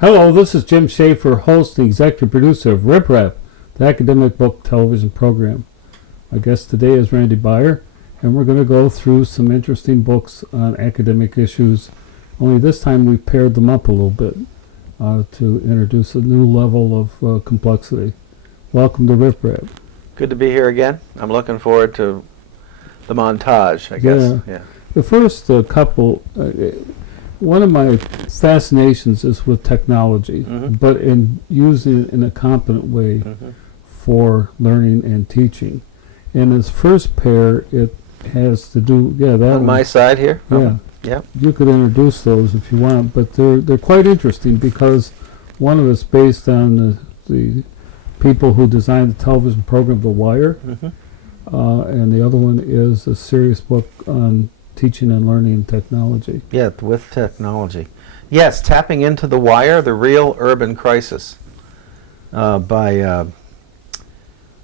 Hello, this is Jim Schaefer, host and executive producer of Rip Rap, the academic book television program. My guest today is Randy Baier, and we're going to go through some interesting books on academic issues. Only this time we've paired them up a little bit to introduce a new level of complexity. Welcome to Rip Rap. Good to be here again. I'm looking forward to the montage, I guess. Yeah. The first couple, one of my fascinations is with technology, but in using it in a competent way for learning and teaching. In his first pair, it has to do, that On one. my side here? Yeah. You could introduce those if you want, but they're quite interesting because one of it's based on the people who designed the television program The Wire, and the other one is a serious book on teaching and learning and technology. Yeah, with technology. Yes, Tapping into the Wire, The Real Urban Crisis, by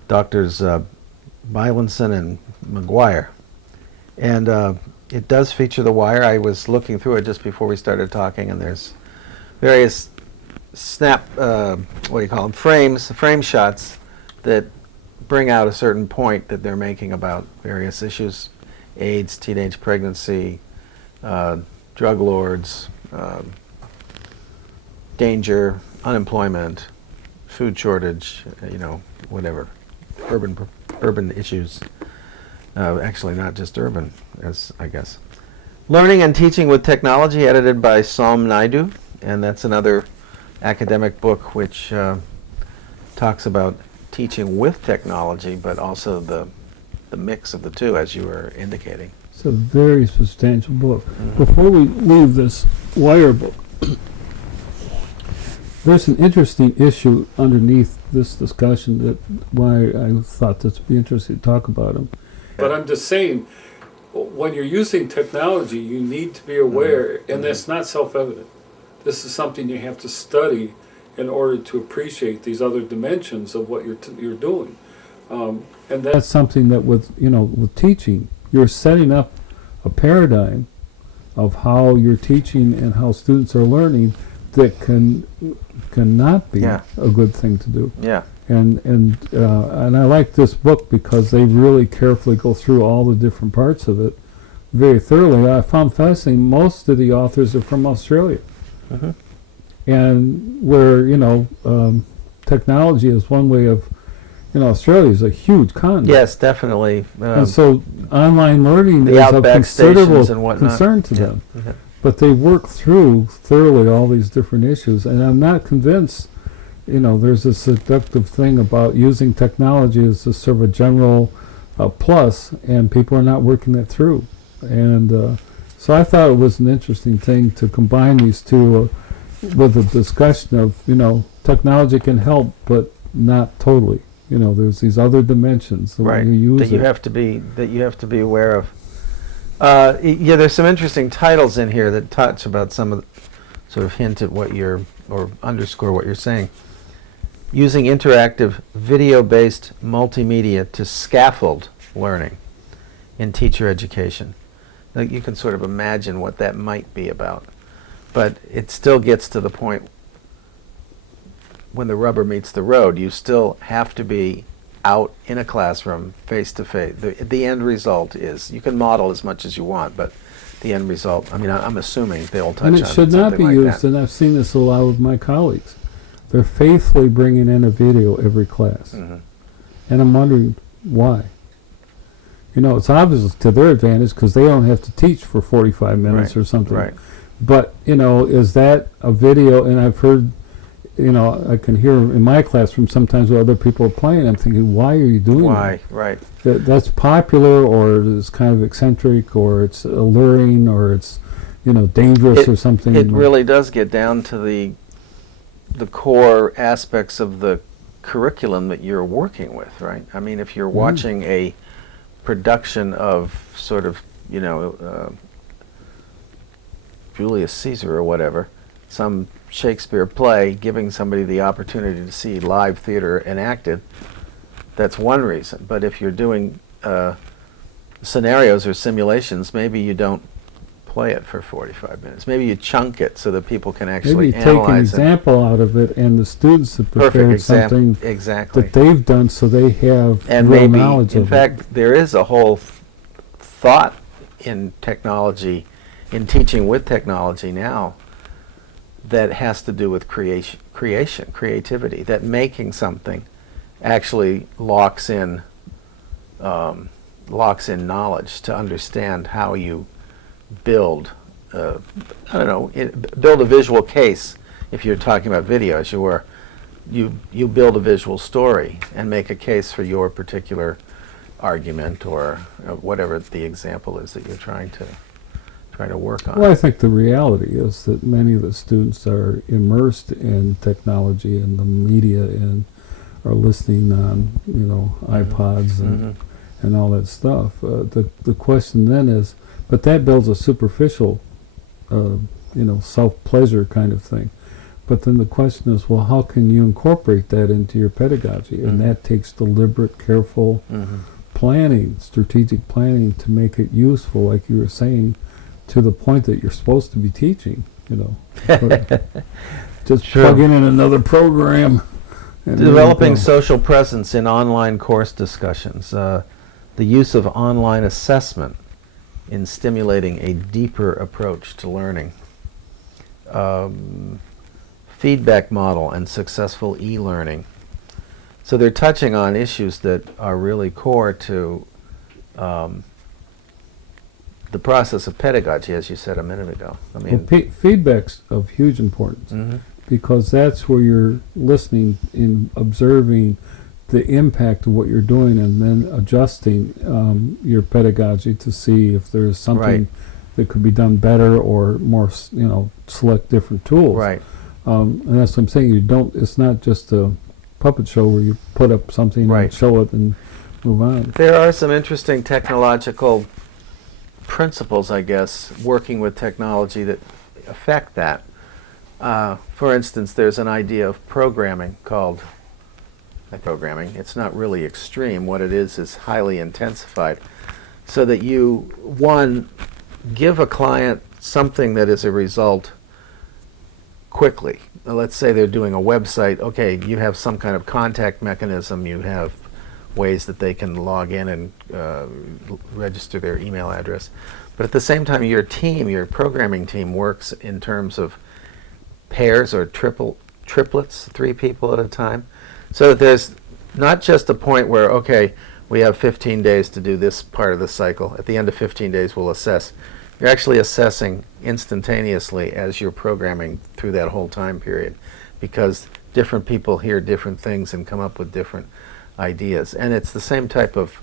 Doctors Baier and McGuire. And it does feature the wire. I was looking through it just before we started talking, and there's various frame shots that bring out a certain point that they're making about various issues: AIDS, teenage pregnancy, drug lords, danger, unemployment, food shortage, whatever, urban issues. Actually, not just urban, as I guess. Learning and Teaching with Technology, edited by Som Naidu, and that's another academic book which talks about teaching with technology, but also the mix of the two, as you were indicating. It's a very substantial book. Before we leave this Wire book, there's an interesting issue underneath this discussion that why I thought this would be interesting to talk about them. But I'm just saying, when you're using technology, you need to be aware, and that's not self-evident. This is something you have to study in order to appreciate these other dimensions of what you're doing. And that's something that with teaching, you're setting up a paradigm of how you're teaching and how students are learning that cannot be a good thing to do. Yeah. And I like this book because they really carefully go through all the different parts of it very thoroughly. I found fascinating most of the authors are from Australia, and where technology is one way of, Australia is a huge continent. Yes, definitely. And so online learning is of considerable concern to them. But they work through thoroughly all these different issues, and I'm not convinced. There's a seductive thing about using technology as a sort of a general plus, and people are not working that through. And so I thought it was an interesting thing to combine these two with a discussion of, technology can help, but not totally. There's these other dimensions that you have to be aware of. There's some interesting titles in here that touch about some of sort of hint at what or underscore what you're saying. Using interactive video-based multimedia to scaffold learning in teacher education. Like, you can sort of imagine what that might be about, but it still gets to the point when the rubber meets the road. You still have to be out in a classroom face to face. The end result is, you can model as much as you want, but the end result, I'm assuming they'll touch on something like that. And it should not be used, and I've seen this a lot with my colleagues. They're faithfully bringing in a video every class. And I'm wondering why. It's obvious to their advantage because they don't have to teach for 45 minutes or something. Right. But, is that a video? And I've heard, I can hear in my classroom sometimes when other people are playing, I'm thinking, why are you doing that? Right. That's popular, or it's kind of eccentric, or it's alluring, or it's, dangerous or something. It really does get down to the core aspects of the curriculum that you're working with, right? If you're watching a production of sort of, Julius Caesar or whatever, some Shakespeare play, giving somebody the opportunity to see live theater enacted, that's one reason. But if you're doing scenarios or simulations, maybe you don't play it for 45 minutes. Maybe you chunk it so that people can actually Maybe take an analyze it. example out of it, and the students have prepared something Exactly. that they've done, so they have And real maybe, knowledge in of fact, there is a whole thought in technology, in teaching with technology now, that has to do with creativity, that making something actually locks in knowledge to understand how you build, build a visual case. If you're talking about video, as you were, you build a visual story and make a case for your particular argument or whatever the example is that you're trying to work on. Well, I think the reality is that many of the students are immersed in technology and the media and are listening on, iPods and all that stuff. The question then is, but that builds a superficial, self-pleasure kind of thing. But then the question is, well, how can you incorporate that into your pedagogy? And that takes deliberate, careful planning, strategic planning to make it useful, like you were saying, to the point that you're supposed to be teaching, Just plug in another program. And developing social presence in online course discussions. The use of online assessment in stimulating a deeper approach to learning. Feedback model and successful e-learning. So they're touching on issues that are really core to the process of pedagogy, as you said a minute ago. I mean, feedback's of huge importance because that's where you're listening and observing the impact of what you're doing, and then adjusting your pedagogy to see if there's something that could be done better or more, select different tools. Right. And that's what I'm saying. It's not just a puppet show where you put up something and show it and move on. There are some interesting technological principles, I guess, working with technology that affect that. For instance, there's an idea of programming called programming. It's not really extreme. What it is highly intensified, so that you, one, give a client something that is a result quickly. Let's say they're doing a website. Okay, you have some kind of contact mechanism. You have ways that they can log in and register their email address. But at the same time, your programming team works in terms of pairs or triplets, 3 people at a time. So that there's not just a point where, okay, we have 15 days to do this part of the cycle. At the end of 15 days, we'll assess. You're actually assessing instantaneously as you're programming through that whole time period, because different people hear different things and come up with different ideas. And it's the same type of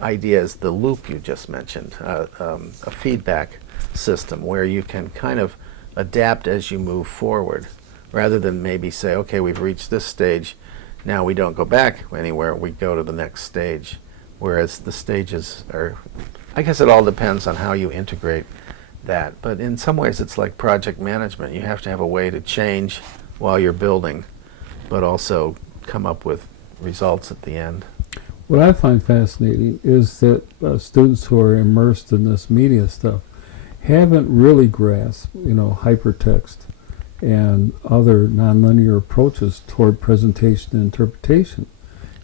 idea as the loop you just mentioned, a feedback system where you can kind of adapt as you move forward, rather than maybe say, okay, we've reached this stage, now we don't go back anywhere, we go to the next stage. Whereas the stages are, I guess it all depends on how you integrate that. But in some ways it's like project management. You have to have a way to change while you're building, but also come up with results at the end. What I find fascinating is that students who are immersed in this media stuff haven't really grasped, hypertext and other nonlinear approaches toward presentation and interpretation.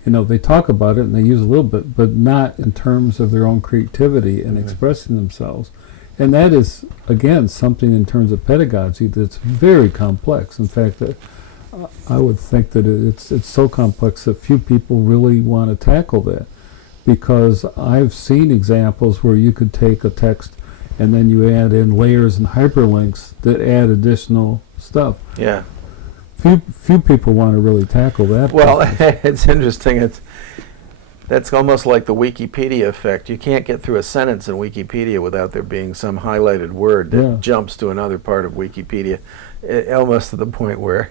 They talk about it and they use a little bit, but not in terms of their own creativity and expressing themselves. And that is, again, something in terms of pedagogy that's very complex. In fact, I would think that it's so complex that few people really want to tackle that, because I've seen examples where you could take a text and then you add in layers and hyperlinks that add additional stuff. Yeah. Few people want to really tackle that. Well, it's interesting. That's almost like the Wikipedia effect. You can't get through a sentence in Wikipedia without there being some highlighted word that jumps to another part of Wikipedia, almost to the point where,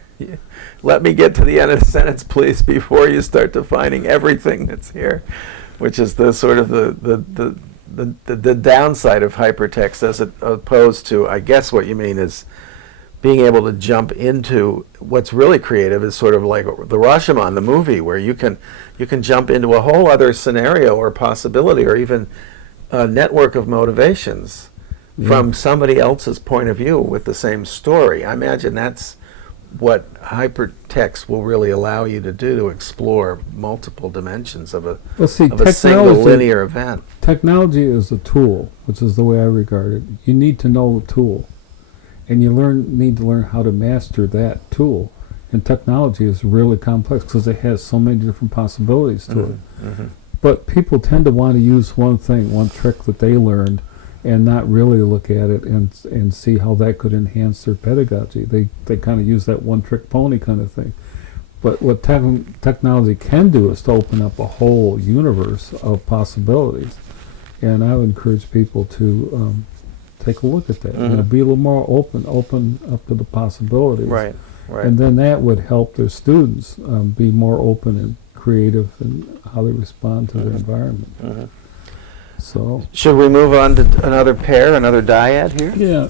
let me get to the end of the sentence, please, before you start defining everything that's here, which is the sort of the downside of hypertext, as opposed to, I guess what you mean is, being able to jump into what's really creative is sort of like the Rashomon, the movie, where you can jump into a whole other scenario or possibility or even a network of motivations from somebody else's point of view with the same story. I imagine that's what hypertext will really allow you to do, to explore multiple dimensions of a single linear event. Technology is a tool, which is the way I regard it. You need to know the tool, and you need to learn how to master that tool. And technology is really complex because it has so many different possibilities to it. Mm-hmm. But people tend to want to use one thing, one trick that they learned, and not really look at it and see how that could enhance their pedagogy. They kind of use that one-trick pony kind of thing. But what technology can do is to open up a whole universe of possibilities. And I would encourage people to take a look at that. Mm-hmm. Be a little more open up to the possibilities. Right. And then that would help their students be more open and creative in how they respond to their environment. Mm-hmm. So, should we move on to another dyad here? yeah.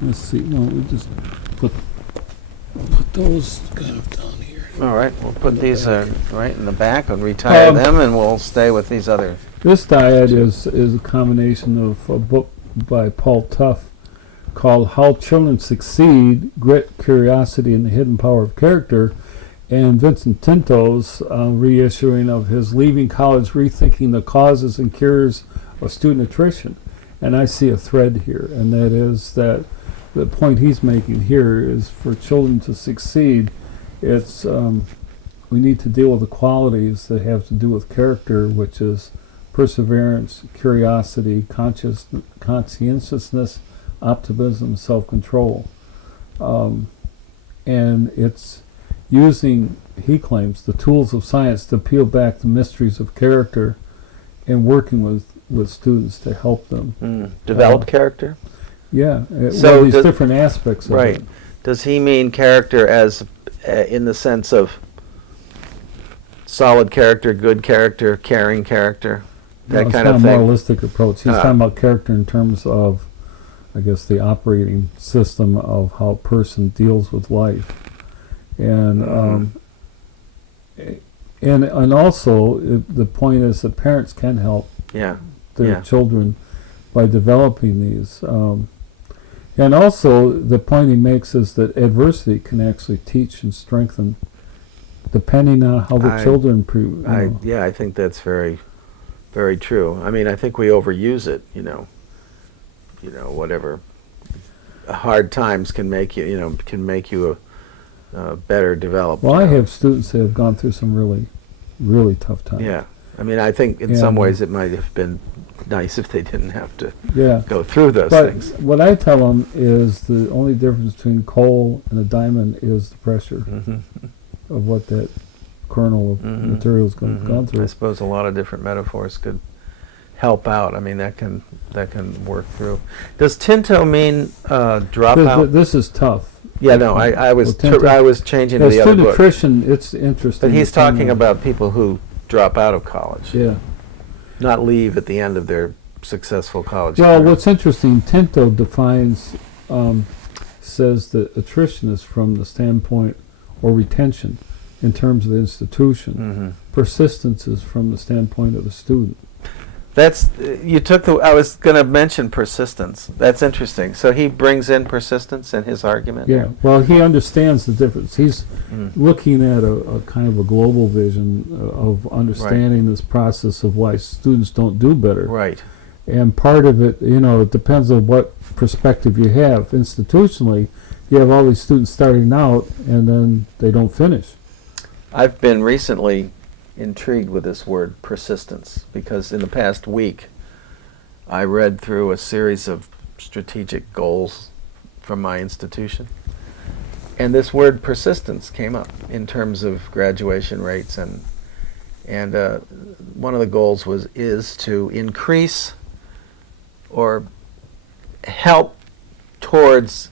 Let's see. No, we just put those kind of down here. All right, we'll put these right in the back and retire them, and we'll stay with these other. This dyad is a combination of a book by Paul Tough called How Children Succeed, Grit, Curiosity, and the Hidden Power of Character, and Vincent Tinto's reissuing of his Leaving College, Rethinking the Causes and Cures of Student Attrition. And I see a thread here, and that is that the point he's making here is for children to succeed, it's we need to deal with the qualities that have to do with character, which is perseverance, curiosity, conscientiousness, optimism, self-control. And it's using, he claims, the tools of science to peel back the mysteries of character and working with students to help them. Develop character? Yeah. So these different aspects of it. Does he mean character as in the sense of solid character, good character, caring character, that kind of thing? It's not a moralistic approach. He's talking about character in terms of, I guess, the operating system of how a person deals with life. And and also the point is that parents can help their children by developing these. And also the point he makes is that adversity can actually teach and strengthen, depending on how the children. I think that's very, very true. I mean, I think we overuse it. Whatever hard times can make you a better developed. Well, I have students that have gone through some really, really tough times. Yeah, I mean, I think in some ways it might have been nice if they didn't have to go through those things. But what I tell them is the only difference between coal and a diamond is the pressure of what that kernel of material has gone through. I suppose a lot of different metaphors could help out. I mean, that can work through. Does Tinto mean dropout? This is tough. Yeah, no, I was changing to the other book. Student attrition, it's interesting. But he's talking about people who drop out of college. Yeah. Not leave at the end of their successful college career. Well, what's interesting, Tinto defines, says that attrition is from the standpoint, or retention, in terms of the institution. Persistence is from the standpoint of the student. That's I was going to mention persistence. That's interesting. So he brings in persistence in his argument. Yeah. Well, he understands the difference. He's looking at a kind of a global vision of understanding this process of why students don't do better. Right. And part of it, it depends on what perspective you have. Institutionally, you have all these students starting out and then they don't finish. I've been recently intrigued with this word persistence because in the past week I read through a series of strategic goals from my institution, and this word persistence came up in terms of graduation rates, and one of the goals is to increase or help towards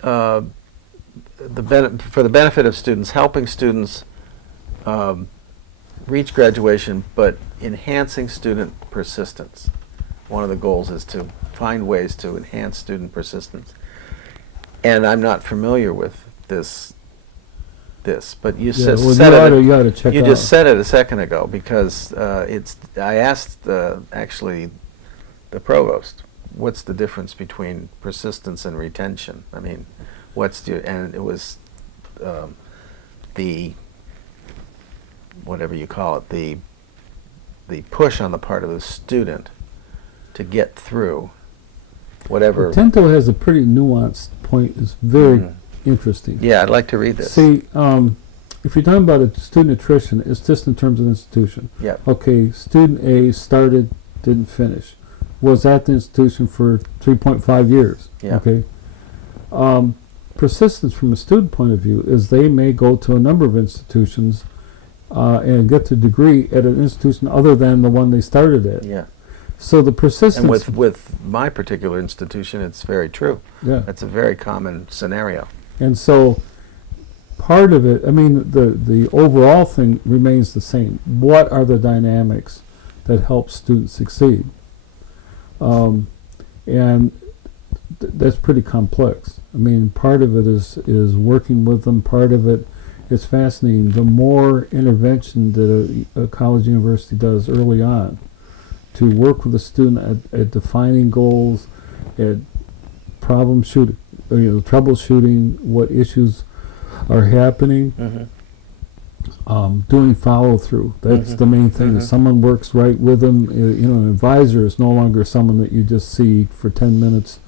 for the benefit of students, helping students reach graduation, but enhancing student persistence. One of the goals is to find ways to enhance student persistence. And I'm not familiar with this, but you said you just said it a second ago because I asked actually the provost, what's the difference between persistence and retention? I mean, and it was the, whatever you call it, the push on the part of the student to get through whatever. Well, Tento has a pretty nuanced point. It's very interesting. Yeah, I'd like to read this. See, if you're talking about a student attrition, it's just in terms of institution. Yeah. Okay, student A started, didn't finish, was at the institution for 3.5 years. Yeah. Okay. Persistence from a student point of view is they may go to a number of institutions and get the degree at an institution other than the one they started at. Yeah. So the persistence. And with my particular institution, it's very true. Yeah. That's a very common scenario. And so part of it, I mean, the overall thing remains the same. What are the dynamics that help students succeed? And that's pretty complex. I mean, part of it is working with them. Part of it is fascinating. The more intervention that a college university does early on to work with a student at defining goals, at problem shooting, troubleshooting what issues are happening, doing follow through. That's the main thing. If someone works right with them, an advisor is no longer someone that you just see for 10 minutes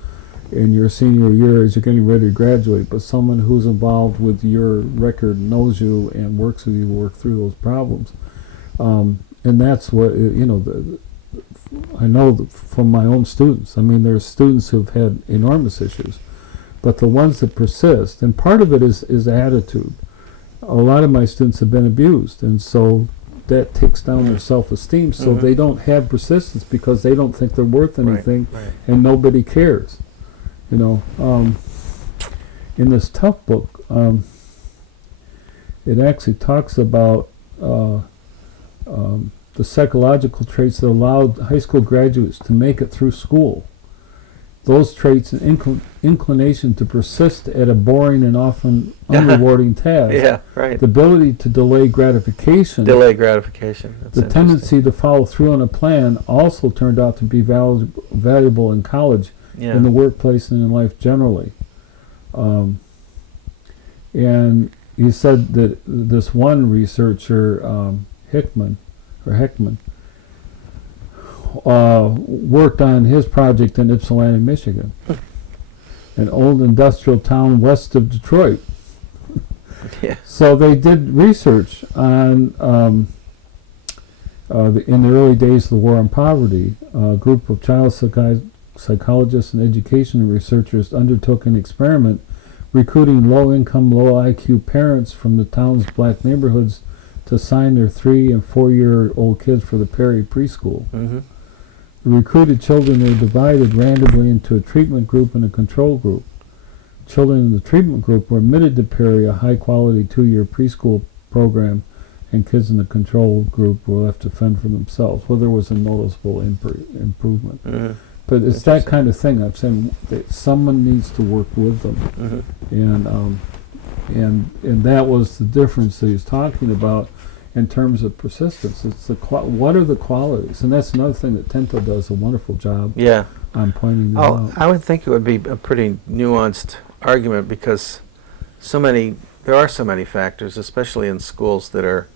in your senior year as you're getting ready to graduate, but someone who's involved with your record, knows you, and works with you to work through those problems. And that's what, I know from my own students. I mean, there's students who've had enormous issues, but the ones that persist, and part of it is attitude. A lot of my students have been abused, and so that takes down their self-esteem, so they don't have persistence because they don't think they're worth anything, and nobody cares. In this tough book, it actually talks about the psychological traits that allowed high school graduates to make it through school. Those traits and inclination to persist at a boring and often unrewarding task. Yeah, right. The ability to delay gratification. That's the tendency to follow through on a plan also turned out to be valuable in college, in the workplace, and in life generally. And he said that this one researcher, Heckman, worked on his project in Ypsilanti, Michigan, an old industrial town west of Detroit. Yeah. So they did research on, in the early days of the war on poverty, a group of child psychologists and education researchers undertook an experiment recruiting low-income, low-IQ parents from the town's black neighborhoods to sign their 3- and 4-year-old kids for the Perry preschool. The recruited children were divided randomly into a treatment group and a control group. Children in the treatment group were admitted to Perry, a high-quality 2-year preschool program, and kids in the control group were left to fend for themselves. Well, there was a noticeable improvement. But it's that kind of thing. I'm saying that someone needs to work with them, and that was the difference that he's talking about in terms of persistence. It's what are the qualities, and that's another thing that Tento does a wonderful job. Yeah, on pointing that out. I would think it would be a pretty nuanced argument because there are so many factors, especially in schools that are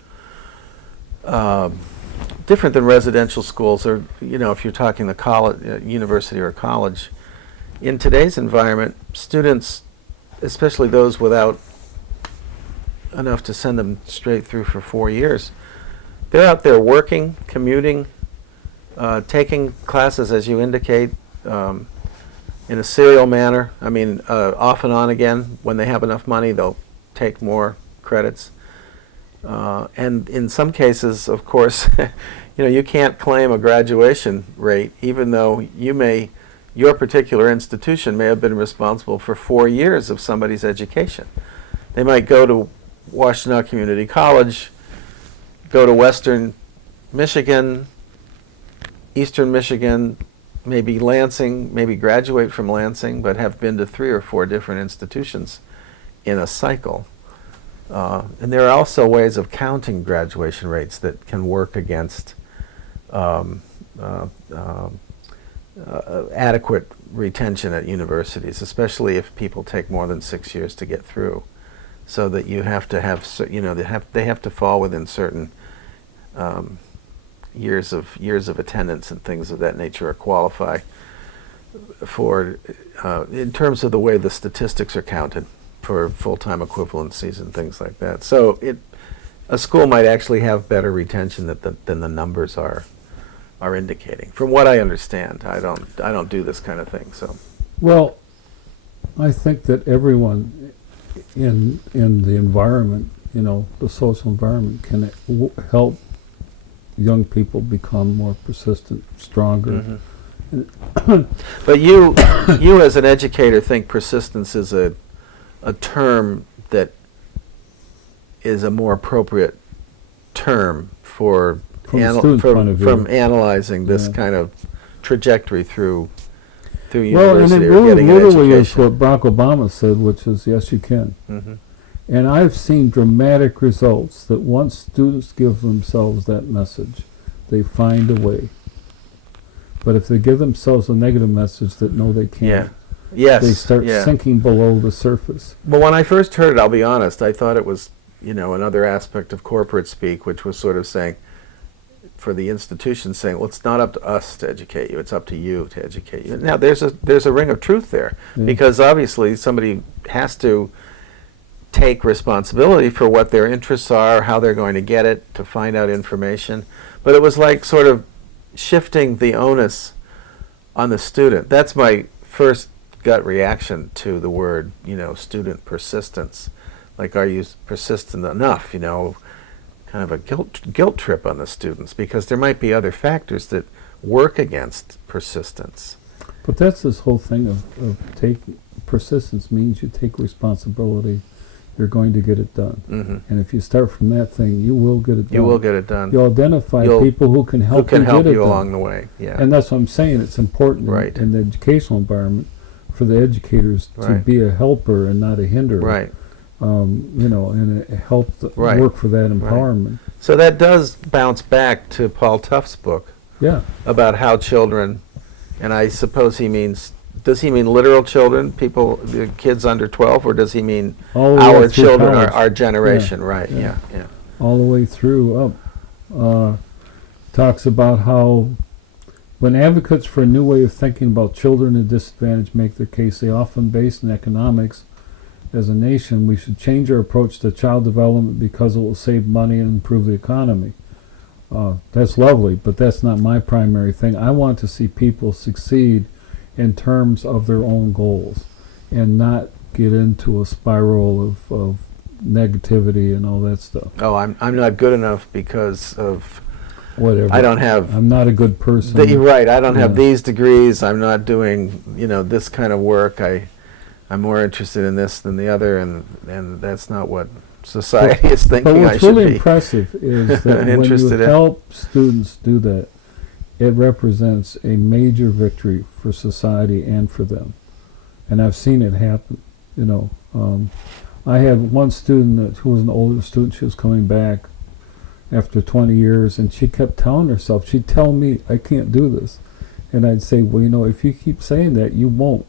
different than residential schools, or if you're talking the college, university or college. In today's environment, students, especially those without enough to send them straight through for 4 years, they're out there working, commuting, taking classes, as you indicate, in a serial manner. I mean, off and on again. When they have enough money, they'll take more credits. And in some cases, of course, you can't claim a graduation rate, even though your particular institution may have been responsible for 4 years of somebody's education. They might go to Washtenaw Community College, go to Western Michigan, Eastern Michigan, maybe Lansing, maybe graduate from Lansing, but have been to 3 or 4 different institutions in a cycle. And there are also ways of counting graduation rates that can work against adequate retention at universities, especially if people take more than 6 years to get through. So that you have to have, they have to fall within certain years of attendance and things of that nature, or qualify for, in terms of the way the statistics are counted for full-time equivalencies and things like that. So a school might actually have better retention than the numbers are indicating. From what I understand, I don't do this kind of thing. So, well, I think that everyone in the environment, the social environment, can help young people become more persistent, stronger. Mm-hmm. But you as an educator think persistence is a term that is a more appropriate term for from analyzing this kind of trajectory through university, well, and it or getting an literally is education. what Barack Obama said, which is yes, you can. Mm-hmm. And I've seen dramatic results that once students give themselves that message, they find a way. But if they give themselves a negative message that no, they can't, they start sinking below the surface. Well, when I first heard it, I'll be honest, I thought it was, another aspect of corporate speak, which was sort of saying, for the institution, saying, well, it's not up to us to educate you, it's up to you to educate you. Now, there's a ring of truth there, because obviously somebody has to take responsibility for what their interests are, how they're going to get it, to find out information. But it was like sort of shifting the onus on the student. That's my first gut reaction to the word, student persistence. Like, are you persistent enough, kind of a guilt trip on the students, because there might be other factors that work against persistence. But that's this whole thing of taking persistence means you take responsibility. You're going to get it done. Mm-hmm. And if you start from that thing, you will get it done. You will get it done. You'll identify people who can help you get it done. along the way. Yeah. And that's what I'm saying. It's important in the educational environment for the educators to be a helper and not a hinderer. Right. And help work for that empowerment. Right. So that does bounce back to Paul Tuff's book. Yeah. About how children, and I suppose does he mean literal children, the kids under 12, or does he mean our children, our generation? Right. Yeah. All the way through up. Talks about how when advocates for a new way of thinking about children at disadvantage make their case, they often base in economics. As a nation, we should change our approach to child development because it will save money and improve the economy. That's lovely, but that's not my primary thing. I want to see people succeed in terms of their own goals and not get into a spiral of negativity and all that stuff. Oh, I'm not good enough because of whatever. I'm not a good person. You're right. I don't have these degrees. I'm not doing this kind of work. I'm more interested in this than the other, and that's not what society is thinking I should be. But what's really impressive is that when you help students do that, it represents a major victory for society and for them. And I've seen it happen. I had one student who was an older student. She was coming back after 20 years, and she kept telling herself, she'd tell me, I can't do this. And I'd say, well, if you keep saying that, you won't.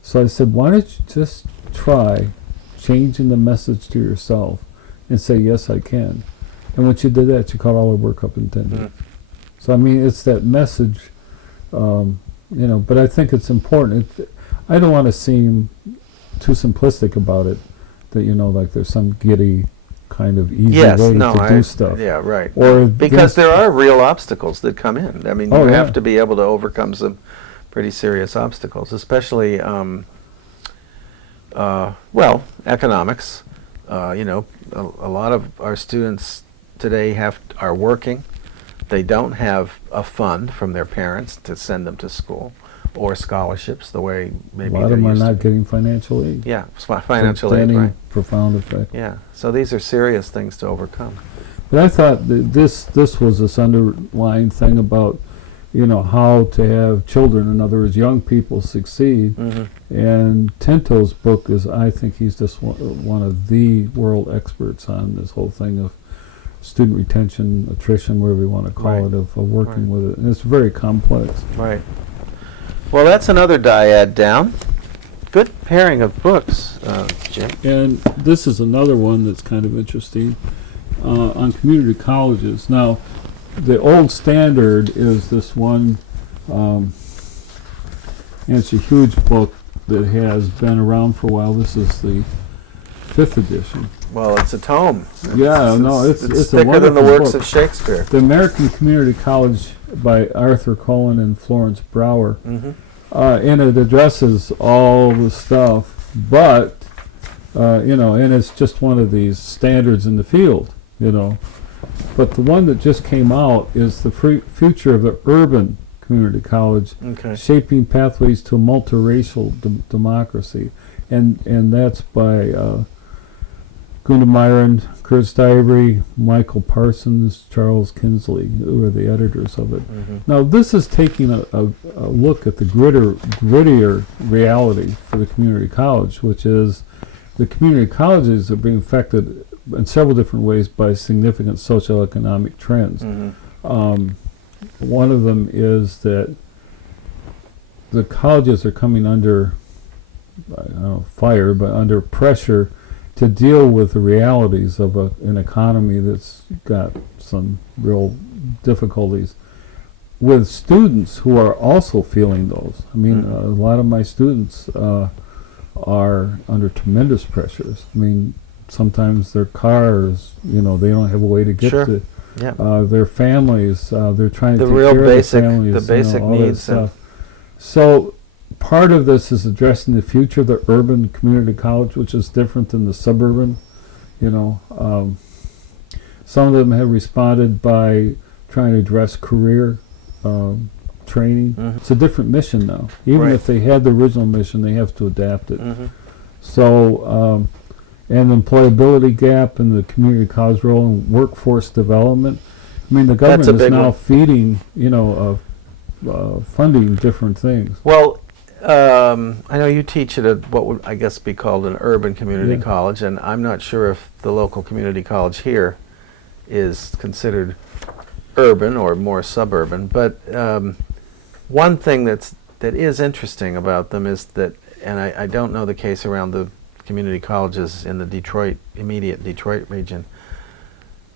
So I said, why don't you just try changing the message to yourself and say, yes, I can. And when she did that, she caught all her work up in 10 days. So, I mean, it's that message, but I think it's important. I don't want to seem too simplistic about it, that, like there's some giddy kind of easy way to do stuff. Yeah, right. Or because there are real obstacles that come in. I mean, you have to be able to overcome some pretty serious obstacles, especially, economics. A lot of our students today are working. They don't have a fund from their parents to send them to school, or scholarships the way maybe a lot of them are not getting financial aid. Yeah, financial aid, right. Profound effect. Yeah, so these are serious things to overcome. But I thought that this was this underlying thing about, how to have children, in other words, young people succeed. Mm-hmm. And Tinto's book I think he's just one of the world experts on this whole thing of student retention, attrition, whatever you want to call it, of working with it. And it's very complex. Right. Well, that's another dyad down. Good pairing of books, Jim. And this is another one that's kind of interesting on community colleges. Now, the old standard is this one, and it's a huge book that has been around for a while. This is the 5th edition. Well, it's a tome. It's thicker a than the wonderful works book. of Shakespeare. The American Community College by Arthur Cohen and Florence Brower. Mm-hmm. And it addresses all the stuff, but, and it's just one of these standards in the field, But the one that just came out is the future of the urban community college, shaping pathways to a multiracial democracy. And that's by Gunda Myron, Kurt Stivery, Michael Parsons, Charles Kinsley, who are the editors of it. Mm-hmm. Now, this is taking a look at the grittier reality for the community college, which is the community colleges are being affected in several different ways by significant socioeconomic trends. Mm-hmm. One of them is that the colleges are coming under fire, but under pressure to deal with the realities of an economy that's got some real difficulties, with students who are also feeling those. I mean, a lot of my students are under tremendous pressures. I mean, sometimes their cars, they don't have a way to get to their families. They're trying to take care of their families. The basic all that needs. stuff. So part of this is addressing the future of the urban community college, which is different than the suburban. Some of them have responded by trying to address career training. Mm-hmm. It's a different mission now. Even if they had the original mission, they have to adapt it. Mm-hmm. So, and the employability gap in the community college role in workforce development. I mean, the government is now feeding, funding different things. Well, I know you teach at what would, I guess, be called an urban community college, and I'm not sure if the local community college here is considered urban or more suburban. But one thing that is interesting about them is that, and I don't know the case around the community colleges in the immediate Detroit region,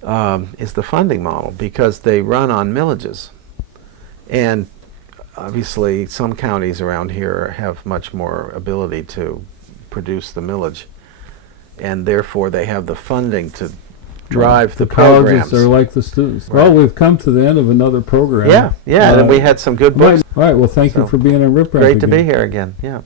is the funding model, because they run on millages. And obviously, some counties around here have much more ability to produce the millage, and therefore they have the funding to drive the programs. Colleges are like the students. Right. Well, we've come to the end of another program. Yeah, and we had some good books. All right, well, thank you for being on Rip Rap Great to again. be here again, yeah.